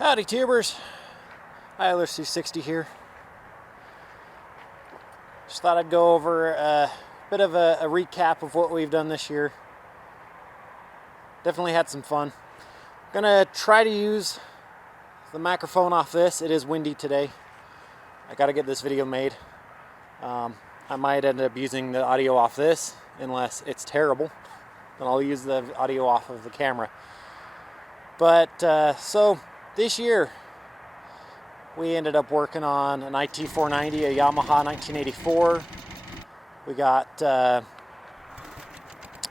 Howdy tubers, ILR360 here. Just thought I'd go over a bit of a recap of what we've done this year. Definitely had some fun. Gonna try to use the microphone off this. It is windy today. I gotta get this video made. I might end up using the audio off this unless it's terrible. Then I'll use the audio off of the camera. But so this year, we ended up working on an IT490, a Yamaha 1984. We got that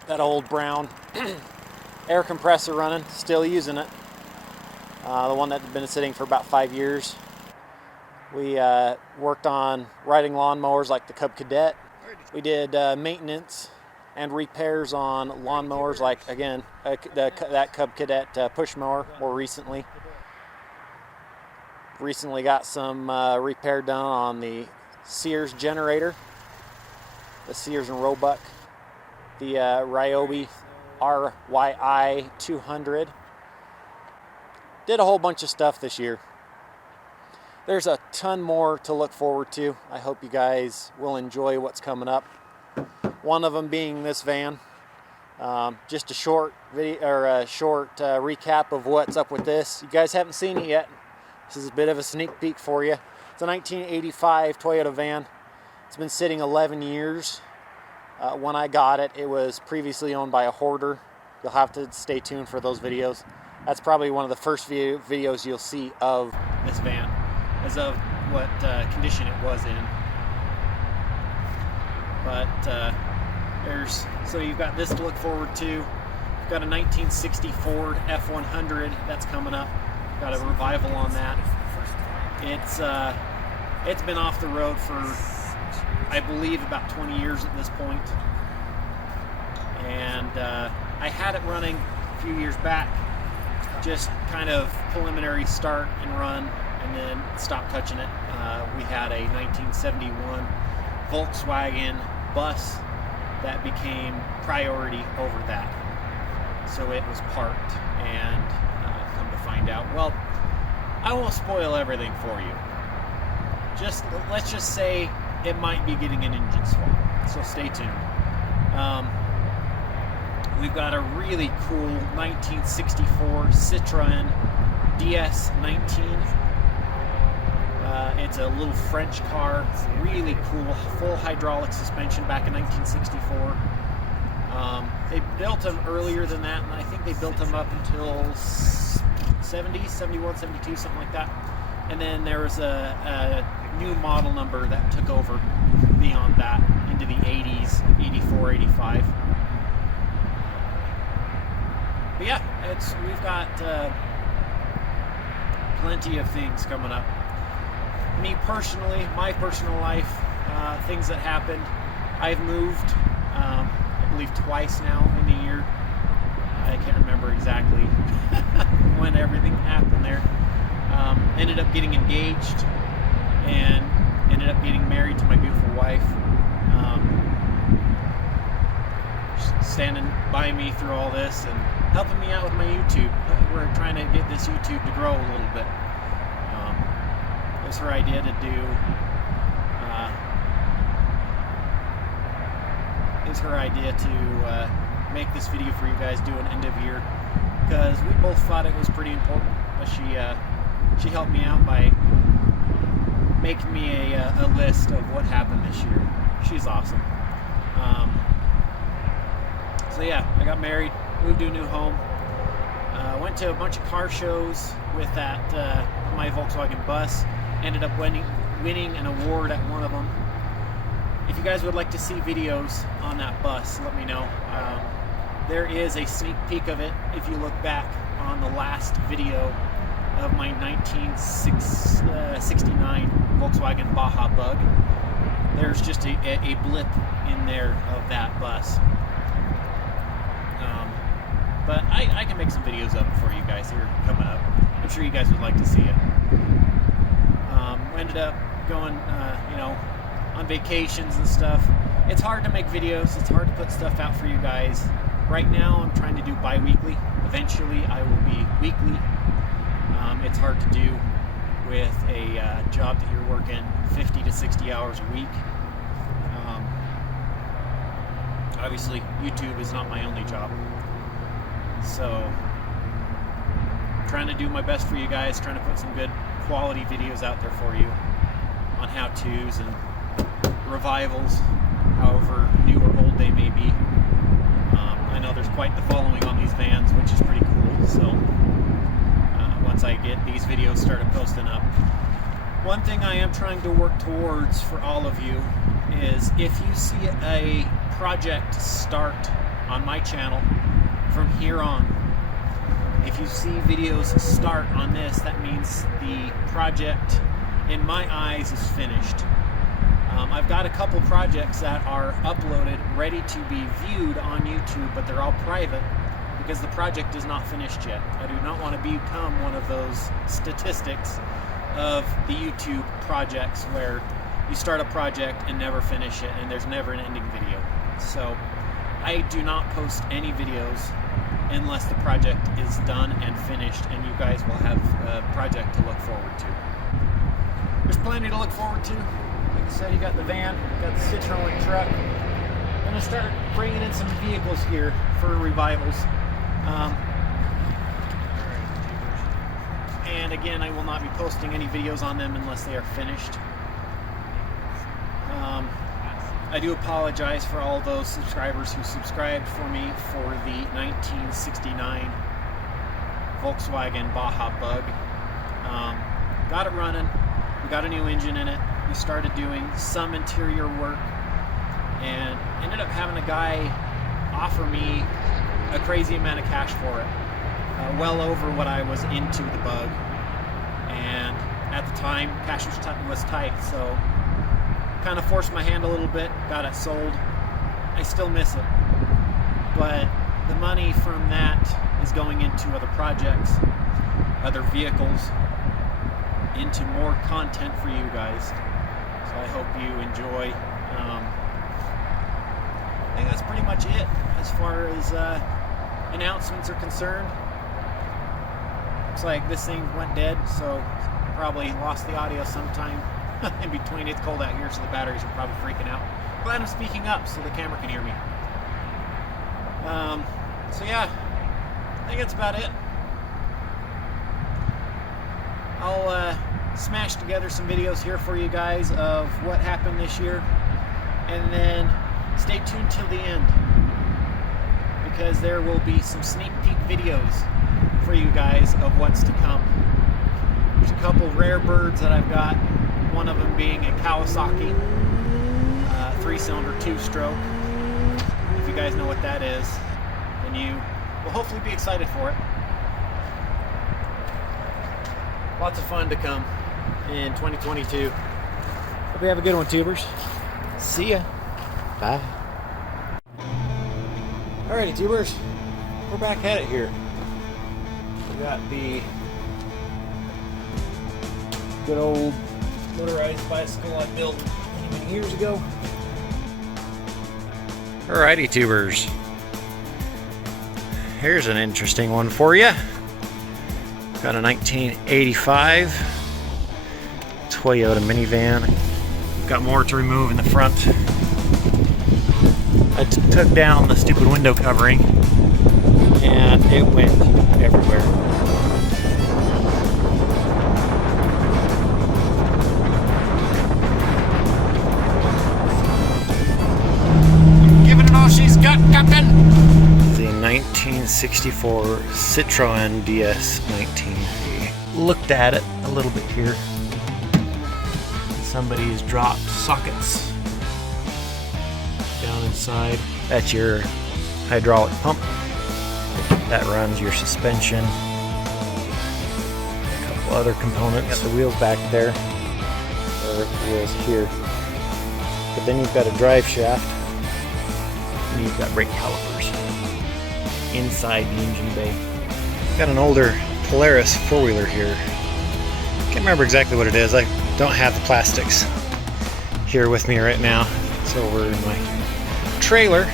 old brown air compressor running, still using it. The one that had been sitting for about 5 years. We worked on riding lawnmowers like the Cub Cadet. We did maintenance and repairs on lawnmowers like, again, that Cub Cadet push mower more recently. Recently got some repair done on the Sears generator, the Sears and Roebuck, the Ryobi RYI 200. Did a whole bunch of stuff this year. There's a ton more to look forward to. I hope you guys will enjoy what's coming up. One of them being this van. Just a short video or a short recap of what's up with this. You guys haven't seen it yet. This is a bit of a sneak peek for you. It's a 1985 Toyota van. It's been sitting 11 years. When I got it, it was previously owned by a hoarder. You'll have to stay tuned for those videos. That's probably one of the first videos you'll see of this van, as of what condition it was in. But so you've got this to look forward to. You've got a 1960 Ford F100 that's coming up. Got a revival on that. It's been off the road for, I believe, about 20 years at this point. And I had it running a few years back, just kind of preliminary start and run, and then stopped touching it. We had a 1971 Volkswagen bus that became priority over that. So it was parked, and come to find out, well, I won't spoil everything for you. Let's just say it might be getting an engine swap, so stay tuned. We've got a really cool 1964 Citroen DS19. It's a little French car, really cool, full hydraulic suspension back in 1964. They built them earlier than that, and I think they built them up until 70, 71, 72, something like that. And then there was a new model number that took over beyond that into the 80s, 84, 85. But yeah, we've got plenty of things coming up. Me personally, my personal life, things that happened. I've moved, I believe, twice now in the year. I can't remember exactly when everything happened there. Ended up getting engaged and ended up getting married to my beautiful wife. Standing by me through all this and helping me out with my YouTube. We're trying to get this YouTube to grow a little bit. It was her idea to do. It was her idea to make this video for you guys, do an end of year, because we both thought it was pretty important. But she helped me out by making me a list of what happened this year. She's awesome. So yeah, I got married, moved to a new home, went to a bunch of car shows with that my Volkswagen bus. Ended up winning an award at one of them. If you guys would like to see videos on that bus, let me know. There is a sneak peek of it if you look back on the last video of my 1969 Volkswagen Baja Bug. There's just a blip in there of that bus. But I can make some videos of it for you guys here coming up. I'm sure you guys would like to see it. Ended up going, on vacations and stuff. It's hard to make videos. It's hard to put stuff out for you guys. Right now, I'm trying to do bi-weekly. Eventually, I will be weekly. It's hard to do with a job that you're working 50 to 60 hours a week. Obviously, YouTube is not my only job. So, trying to do my best for you guys, trying to put some good quality videos out there for you on how-tos and revivals, however new or old they may be. I know there's quite the following on these vans, which is pretty cool. So, once I get these videos started posting up. One thing I am trying to work towards for all of you is if you see a project start on my channel from here on, if you see videos start on this, that means the project in my eyes is finished. I've got a couple projects that are uploaded ready to be viewed on YouTube, but they're all private because the project is not finished yet. I do not want to become one of those statistics of the YouTube projects where you start a project and never finish it and there's never an ending video. So I do not post any videos unless the project is done and finished, and you guys will have a project to look forward to. There's plenty to look forward to. Like I said, you got the van, you got the Citroen truck. I'm gonna start bringing in some vehicles here for revivals. And again, I will not be posting any videos on them unless they are finished. I do apologize for all those subscribers who subscribed for me for the 1969 Volkswagen Baja Bug. Got it running. We got a new engine in it. We started doing some interior work and ended up having a guy offer me a crazy amount of cash for it. Well over what I was into the Bug. And at the time, cash was tight, so kind of forced my hand a little bit, got it sold. I still miss it, but the money from that is going into other projects, other vehicles, into more content for you guys. So I hope you enjoy. I think that's pretty much it as far as announcements are concerned. Looks like this thing went dead, so probably lost the audio sometime in between. It's cold out here, so the batteries are probably freaking out. Glad I'm speaking up so the camera can hear me. So yeah, I think that's about it. I'll smash together some videos here for you guys of what happened this year, and then stay tuned till the end because there will be some sneak peek videos for you guys of what's to come. There's a couple rare birds that I've got, one of them being a Kawasaki 3-cylinder 2-stroke. If you guys know what that is, then you will hopefully be excited for it. Lots of fun to come in 2022. Hope you have a good one, tubers. See ya. Bye. Alrighty, tubers. We're back at it here. We got the good old motorized bicycle I built many years ago. Alrighty, tubers. Here's an interesting one for you. Got a 1985 Toyota minivan. Got more to remove in the front. I took down the stupid window covering and it went everywhere. Giving it all she's got, Captain! The 1964 Citroen DS19. Looked at it a little bit here. Somebody's dropped sockets down inside. That's your hydraulic pump. That runs your suspension. A couple other components. Got the wheels back there. Or the wheels here. But then you've got a drive shaft. And you've got brake calipers inside the engine bay. Got an older Polaris four-wheeler here. Can't remember exactly what it is. I don't have the plastics here with me right now. It's over in my trailer.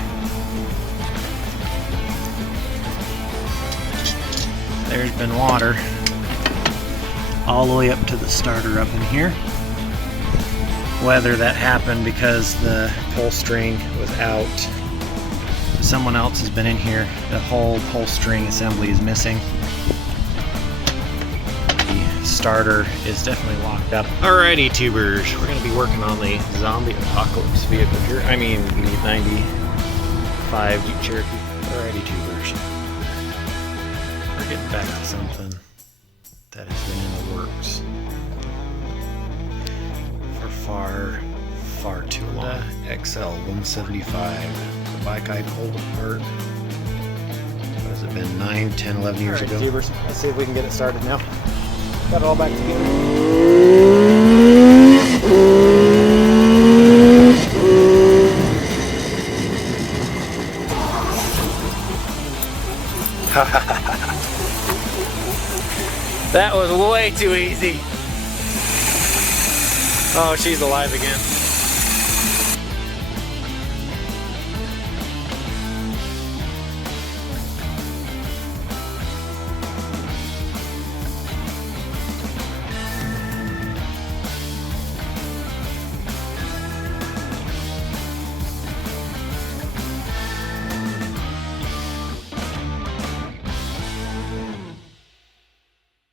There's been water all the way up to the starter up in here. Whether that happened because the pull string was out, someone else has been in here, the whole pull string assembly is missing. The starter is definitely locked up. Alrighty, tubers, we're going to be working on the zombie apocalypse vehicle here. I mean, the 95 Jeep Cherokee. Alrighty, tubers. We're getting back to something that has been in the works for far too long. XL 175, the bike I pulled apart. What has it been, 9, 10, 11 years ago? Tubers, let's see if we can get it started now. Got it all back together. That was way too easy. Oh, she's alive again.